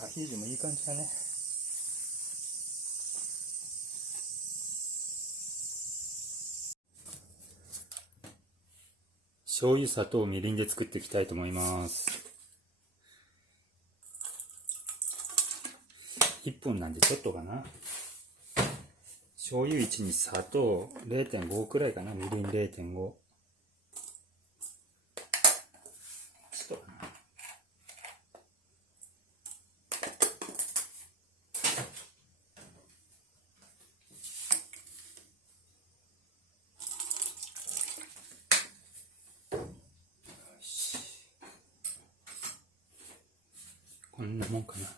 アヒージョもいい感じだね。醤油、砂糖、みりんで作っていきたいと思います。1分なんでちょっとかな。醤油1に砂糖 0.5 くらいかな。みりん 0.5。ちょっとかな。こんなもんかな。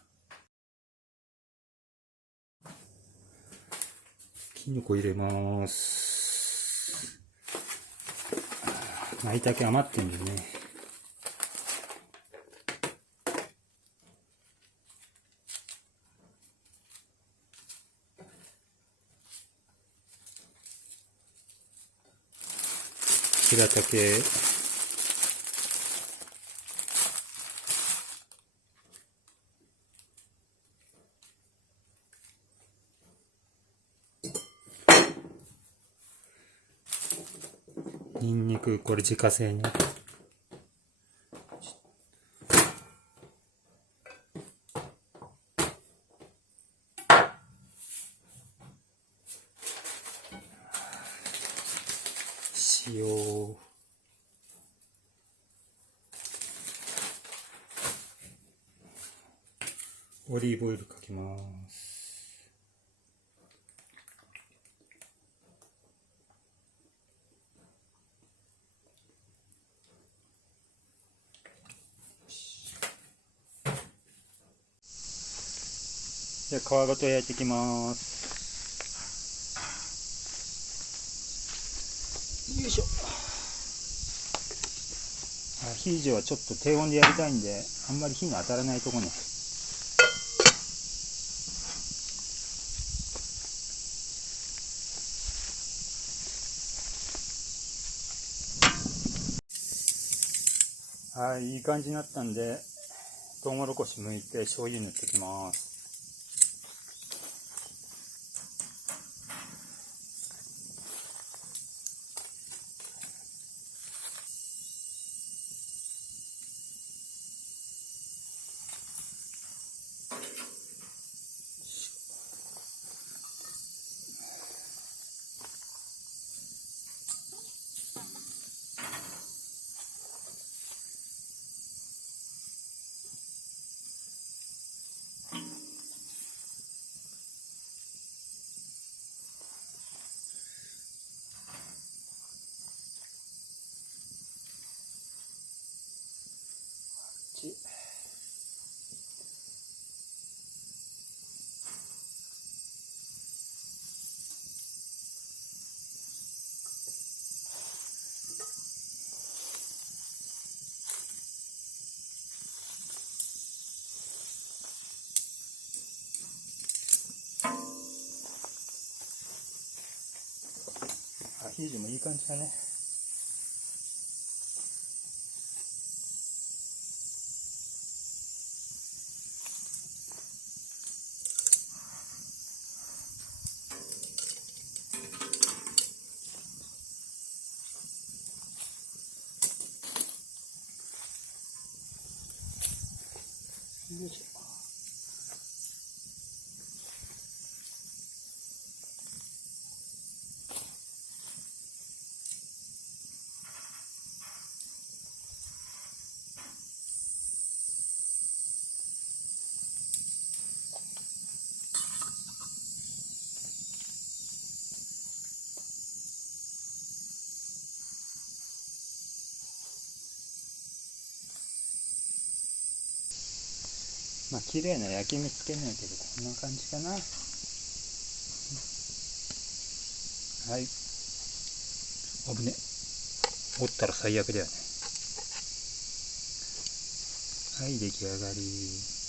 きのこ入れます。舞茸余ってんだよね。白茸。にんにく、これ自家製ね。塩。オリーブオイルかけます。じゃあ皮ごと焼いていきます。よいしょ。アヒージョはちょっと低温でやりたいんで、あんまり火の当たらないとこね。はい、いい感じになったんで、トウモロコシ剥いて醤油塗っていきます。アヒージョもいい感じだね。よいしょ。まあ綺麗な焼き目つけないけど、こんな感じかな。はい。危ね。折ったら最悪だよね。はい、出来上がり。